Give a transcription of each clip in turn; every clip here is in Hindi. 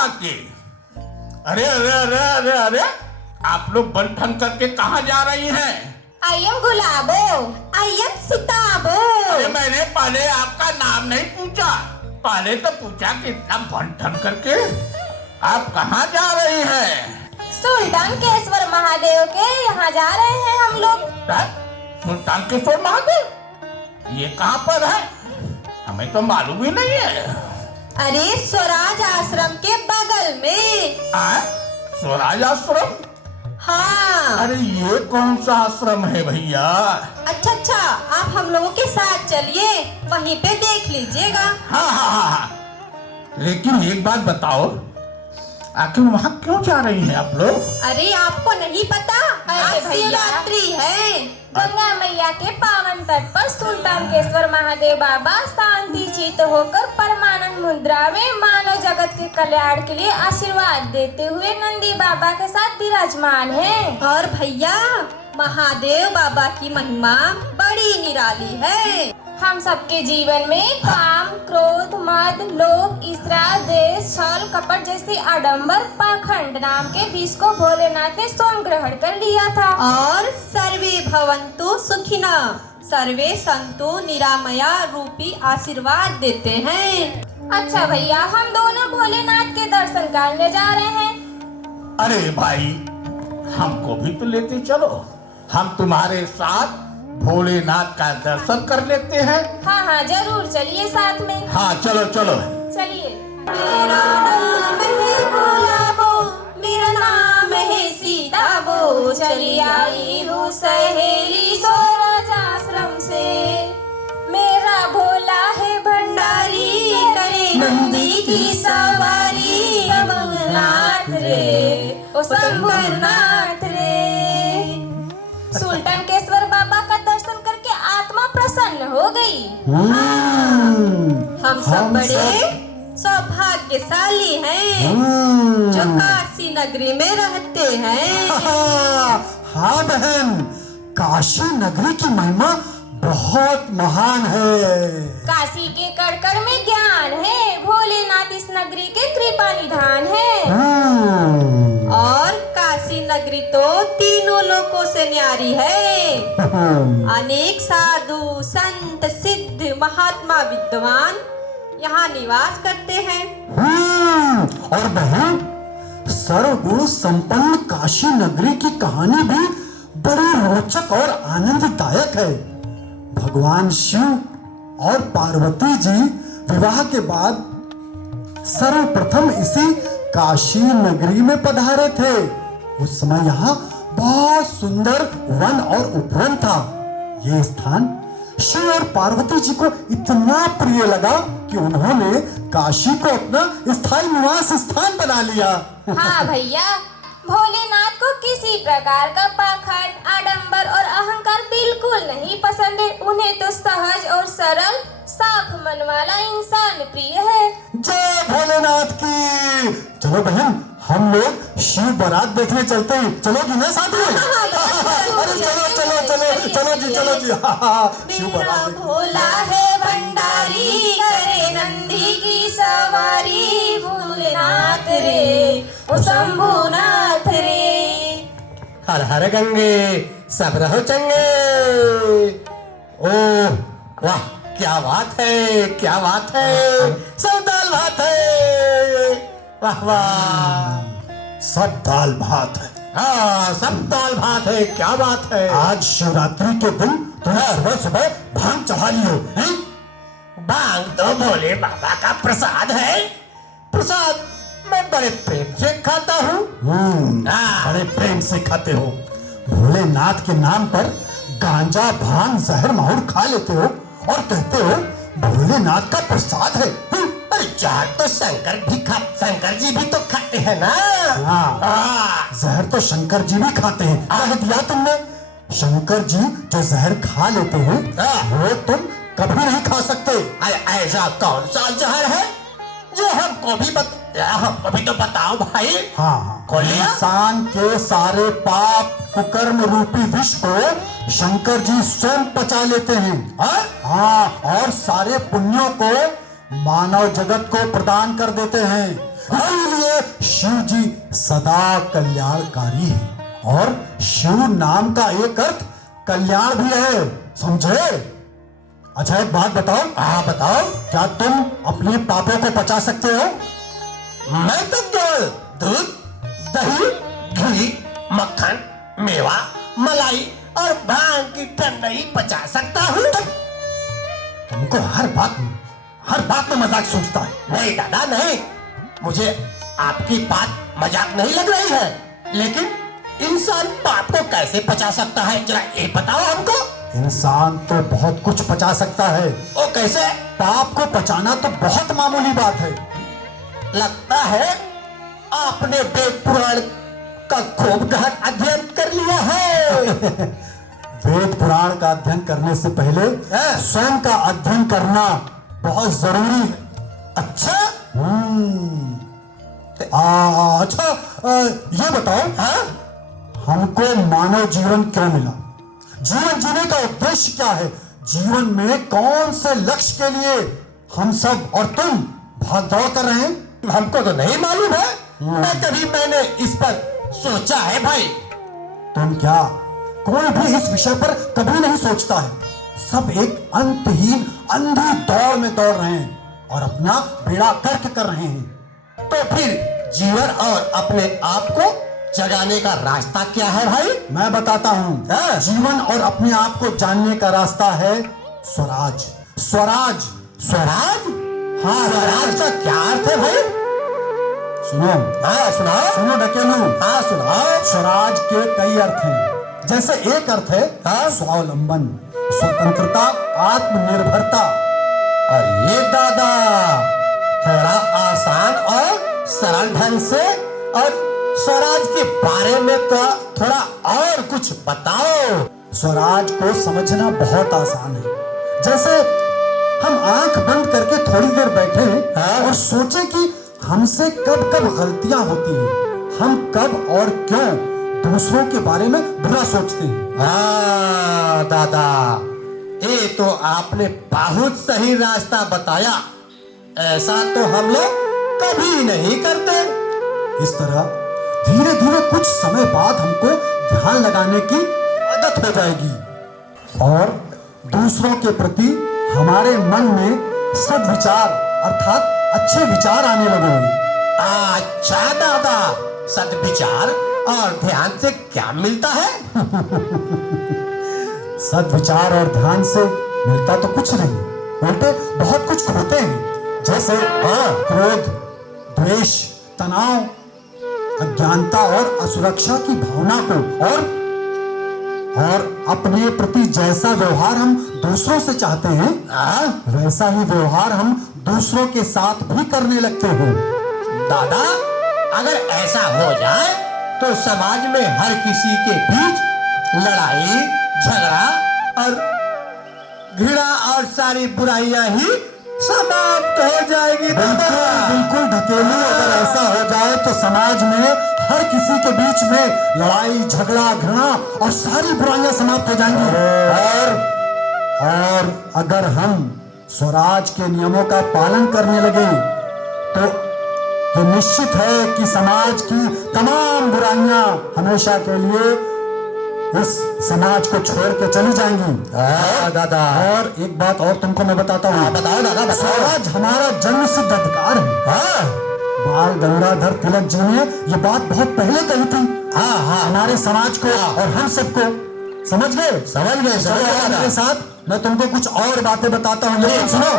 आके। अरे अरे अरे अरे अरे, आप लोग बन ठन करके कहाँ जा रही हैं? I am Gulabo, I am Sitabo. अरे मैंने पहले आपका नाम नहीं पूछा, पहले तो पूछा कि इतना बन ठन करके आप कहाँ जा रही हैं? सुल्तान केसवर महादेव के यहाँ जा रहे हैं हम लोग। सुल्तान केसवर महादेव? ये कहाँ पर है? हमें तो मालूम ही नहीं है। अरे स्वराज आश्रम के बगल में। स्वराज आश्रम? हाँ। अरे ये कौन सा आश्रम है भैया? अच्छा अच्छा, आप हम लोगों के साथ चलिए, वहीं पे देख लीजिएगा। हाँ हाँ हाँ हाँ। लेकिन एक बात बताओ, आखिर वहाँ क्यों जा रही हैं आप लोग? अरे आपको नहीं पता, आज शिवरात्रि है। गंगा मैया के पावन तट पर सुल्तान केसवर महादेव बाबा शांति चित्त होकर परमानंद मुद्रा में मानव जगत के कल्याण के लिए आशीर्वाद देते हुए नंदी बाबा के साथ विराजमान हैं। और भैया, महादेव बाबा की महिमा बड़ी निराली है। हम सबके जीवन में काम, क्रोध, मद, लोभ, ईर्ष्या, द्वेष, छल, कपट जैसे आडंबर, पाखंड नाम के विष को भोलेनाथ ने स्वयं ग्रहण कर लिया था। और सर्वे भवन्तु सुखिना, सर्वे संतु निरामया रूपी आशीर्वाद देते हैं। अच्छा भैया, हम दोनों भोलेनाथ के दर्शन करने जा रहे हैं। अरे भाई, हमको भी तो लेते चलो, हम तुम्हारे साथ भोलेनाथ का दर्शन कर लेते हैं। हाँ हाँ जरूर, चलिए साथ में। हाँ चलो चलो चलिए। मेरा नाम है गुलाबो, मेरा नाम है सीताबो, चली आई हूँ सहेली स्वराज आश्रम से। मेरा भोला है भंडारी, करे नंदी की सवारी, शंभुनाथ रे, ओ शंभुनाथ रे। सुल्तान केसवर बाबा का दर्शन करके आत्मा प्रसन्न हो गई। हम सब बड़े सौभाग्यशाली हैं जो काशी नगरी में रहते हैं। हाँ बहन, काशी नगरी की महिमा बहुत महान है। काशी के कड़ में ज्ञान है, भोलेनाथ इस नगरी के कृपा निधान है। और काशी नगरी तो तीनों लोकों से न्यारी है। अनेक साधु, संत, सिद्ध, महात्मा, विद्वान यहाँ निवास करते हैं। और बहन, सर्वगुण संपन्न काशी नगरी की कहानी भी बड़ी रोचक और आनंददायक है। भगवान शिव और पार्वती जी विवाह के बाद सर्वप्रथम इसी काशी नगरी में पधारे थे। उस समय यहाँ बहुत सुंदर वन और उपवन था। ये स्थान शिव और पार्वती जी को इतना प्रिय लगा कि उन्होंने काशी को अपना स्थायी निवास स्थान बना लिया। हाँ भैया, भोलेनाथ को किसी प्रकार का पाखंड, आडंबर और अहंकार बिल्कुल नहीं पसंद है। उन्हें तो सहज और सरल, साफ मन वाला इंसान प्रिय है। जय भोलेनाथ की। चलो बहन, हम लोग शिव बारात देखने चलते हैं, चलोगी ना साथ में? अरे चलो चलो चलो चलो जी, चलो जी। शिव बारात मेरा भोला है भंडारी, करे नंदी की सवारी, भोलेनाथ रे, ओ शंभुनाथ रे। हर हर गंगे सब रहो चंगे। ओ वाह, क्या बात है, क्या बात है, सब दाल भात है। वाह वाह, सब दाल भात है। हाँ सब दाल भात है, क्या बात है। आज शिवरात्रि के दिन तुमने सुबह सुबह भांग चढ़ा लियो हैं? भांग तो भोले बाबा का प्रसाद है। प्रसाद मैं बड़े प्रेम से खाता हूँ। बड़े प्रेम से खाते हो। भोलेनाथ के नाम पर गांजा, भांग, जहर माहौर खा लेते हो और कहते हो भोलेनाथ का प्रसाद है। अरे चाट तो शंकर जी भी तो खाते हैं ना। हाँ, जहर तो शंकर जी भी खाते हैं। कह दिया तुमने। शंकर जी जो जहर खा लेते हैं वो तुम कभी नहीं खा सकते। ऐसा कौन सा जहर है जो हमको भी तो बताओ भाई। हाँ, खोलिए। इंसान के सारे पाप कुकर्म रूपी विष को शंकर जी स्वयं पचा लेते हैं। हाँ, और सारे पुण्यों को मानव जगत को प्रदान कर देते हैं। इसीलिए शिव जी सदा कल्याणकारी है और शिव नाम का एक अर्थ कल्याण भी है, समझे? अच्छा एक बात बताओ, हाँ बताओ। क्या तुम अपने पापों को पचा सकते हो? मैं तो केवल दूध, दही, घी, मक्खन, मेवा, मलाई और भांग की ठंडाई पचा सकता हूँ। तुमको हर बात में मजाक सूझता है। नहीं दादा नहीं, मुझे आपकी बात मजाक नहीं लग रही है, लेकिन इंसान पाप को कैसे पचा सकता है, जरा ये बताओ हमको। इंसान तो बहुत कुछ पचा सकता है, वो कैसे? पाप को पचाना तो बहुत मामूली बात है। लगता है आपने वेद पुराण का खूब गहन अध्ययन कर लिया है। वेद पुराण का अध्ययन करने से पहले स्वयं का अध्ययन करना बहुत जरूरी है। अच्छा अच्छा ये बताओ, हाँ? हमको मानव जीवन क्यों मिला? जीवन जीने का उद्देश्य क्या है? जीवन में कौन से लक्ष्य के लिए हम सब और तुम भाग दौड़ कर रहे हैं? हमको तो नहीं मालूम है, न कभी मैंने इस पर सोचा है भाई। तुम क्या, कोई भी इस विषय पर कभी नहीं सोचता है। सब एक अंतहीन अंधी दौड़ में दौड़ रहे हैं और अपना बेड़ा गर्क कर रहे हैं। तो फिर जीवन और अपने आप को जगाने का रास्ता क्या है भाई? मैं बताता हूँ। जीवन और अपने आप को जानने का रास्ता है स्वराज। स्वराज स्वराज? हाँ, स्वराज का क्या अर्थ है भाई? सुनो। हाँ सुनाओ। सुनो ढकेलू। हाँ सुनाओ। स्वराज के कई अर्थ हैं। जैसे एक अर्थ है स्वावलंबन, स्वतंत्रता, आत्मनिर्भरता। और ये दादा थोड़ा आसान और सरल ढंग से और स्वराज के बारे में तो थोड़ा और कुछ बताओ। स्वराज को समझना बहुत आसान है। जैसे हम आंख बंद करके थोड़ी देर बैठे और सोचें कि हमसे कब कब गलतियां होती हैं, हम कब और क्यों दूसरों के बारे में बुरा सोचते हैं। हाँ दादा, ये तो आपने बहुत सही रास्ता बताया। ऐसा तो हम लोग कभी नहीं करते। इस तरह धीरे धीरे कुछ समय बाद हमको ध्यान लगाने की आदत हो जाएगी और दूसरों के प्रति हमारे मन में सद्विचार अर्थात अच्छे विचार आने लगेंगे। अच्छा दादा, सद्विचार और ध्यान से क्या मिलता है? सद्विचार और ध्यान से मिलता तो कुछ नहीं, उल्टे बहुत कुछ खोते हैं। जैसे क्रोध, द्वेष, तनाव, अज्ञानता और असुरक्षा की भावना को और अपने प्रति जैसा व्यवहार हम दूसरों से चाहते हैं वैसा ही व्यवहार हम दूसरों के साथ भी करने लगते हो। दादा, अगर ऐसा हो जाए तो समाज में हर किसी के बीच लड़ाई, झगड़ा और घृणा और सारी बुराइयां ही समाप्त हो जाएगी। बिल्कुल ढकेलू, अगर ऐसा हो जाए तो समाज में हर किसी के बीच में लड़ाई, झगड़ा, घृणा और सारी बुराइयां समाप्त हो जाएंगी। और अगर हम स्वराज के नियमों का पालन करने लगे तो ये निश्चित है कि समाज की तमाम बुराइयां हमेशा के लिए इस समाज को छोड़ के चली जाएंगी। दादा, और एक बात और तुमको मैं बताता हूँ। बताओ दादा, बताओ। स्वराज हमारा जन्म सिद्ध अधिकार है। बाल गंगाधर तिलक जी ने ये बात बहुत पहले कही थी। हमारे समाज को और हम सबको। समझ गए? समझ गए। मेरे साथ मैं तुमको कुछ और बातें बताता हूँ, लेकिन सुनो।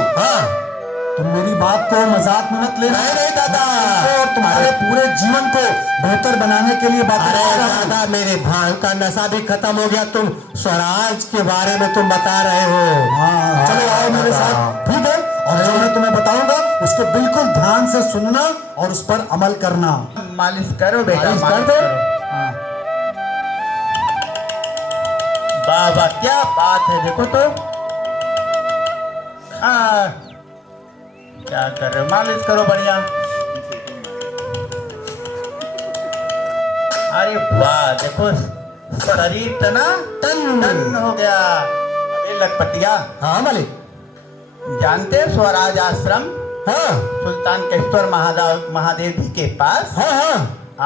तुम मेरी बात को मजाक में मत लेना। नहीं दादा, और तुम्हारे पूरे जीवन को बेहतर बनाने के लिए बातें। अरे दादा, मेरे भांग का नशा भी खत्म हो गया, तुम स्वराज के बारे में तुम बता रहे हो। हाँ, चलो आओ मेरे साथ, ठीक है? और जो मैं तुम्हें बताऊंगा उसको बिल्कुल ध्यान से सुनना और उस पर अमल करना। मालिश करो बेटा, मालिश कर दो। हाँ। बाबा क्या बात है, देखो तो। क्या कर रहे हो? मालिश करो बढ़िया। अरे वाह, देखो शरीर तना टन हो गया। अबे लखपतिया, हाँ मालिक। जानते हैं स्वराज आश्रम? हाँ सुल्तान केश्वर महादेव जी के पास। हाँ हाँ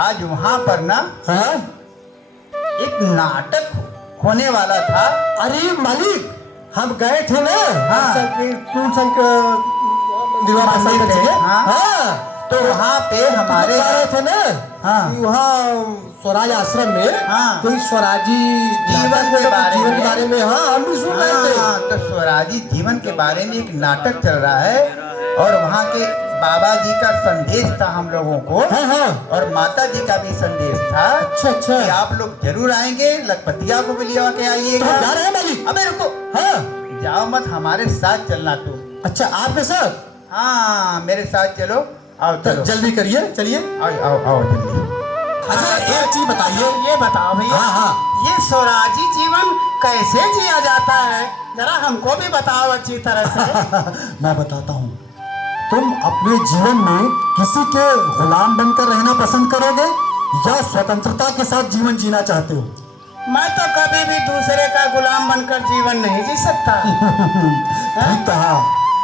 आज वहां पर ना हाँ। एक नाटक होने वाला था। अरे मालिक, हम गए थे ना। हाँ। मंदिर थे, हाँ। हाँ तो वहां पे हमारे गए थे ना। हाँ। कि वहाँ स्वराज आश्रम में हाँ। कोई स्वराजी जीवन के बारे में। हाँ हम भी सुन रहे थे। हाँ, तो स्वराजी जीवन के बारे में एक नाटक चल रहा है और वहाँ के बाबा जी का संदेश था हम लोगों को। हाँ हाँ। और माता जी का भी संदेश था। अच्छा अच्छा। कि आप लोग जरूर आएंगे, लखपतिया को भी लिया के तो आइएगा। हम जा रहे हैं मालिक। अबे रुको, हाँ। जाओ मत, हमारे साथ चलना तू। अच्छा आपके साथ? हाँ मेरे साथ चलो। आओ चलो, जल्दी करिए, चलिए। आओ आओ आओ जल्दी। अच्छा एक चीज बताइए। ये बताओ भैया, हाँ हाँ। ये स्वराजी जीवन कैसे जिया जाता है, जरा हमको भी बताओ अच्छी तरह से। मैं बताता हूँ। तुम अपने जीवन में किसी के गुलाम बनकर रहना पसंद करोगे या स्वतंत्रता के साथ जीवन जीना चाहते हो? मैं तो कभी भी दूसरे का गुलाम बनकर जीवन नहीं जी सकता।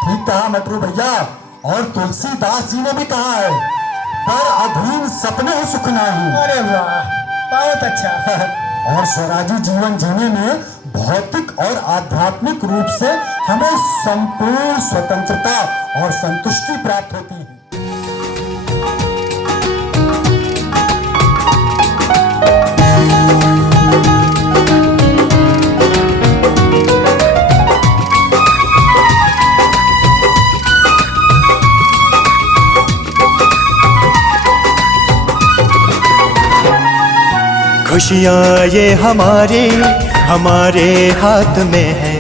ठीक कहा मटरू भैया। और तुलसीदास जी ने भी कहा है, पर अधीन सपने हो सुख नाही। अरे वाह, बहुत अच्छा। और स्वराजी जीवन जीने में भौतिक और आध्यात्मिक रूप से हमें संपूर्ण स्वतंत्रता और संतुष्टि प्राप्त होती है। खुशियाँ ये हमारे हाथ में है,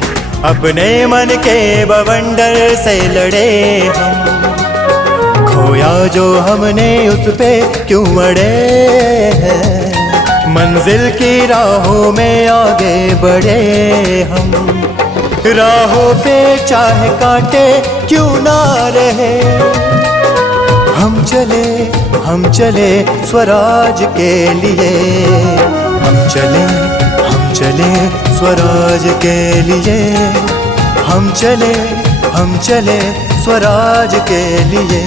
अपने मन के बवंडर से लड़े हम। खोया जो हमने उस पे क्यों अड़े हैं, मंजिल की राहों में आगे बढ़े हम। राहों पे चाहे कांटे क्यों ना रहे, हम चले स्वराज के लिए। हम चले स्वराज के लिए। हम चले स्वराज के लिए।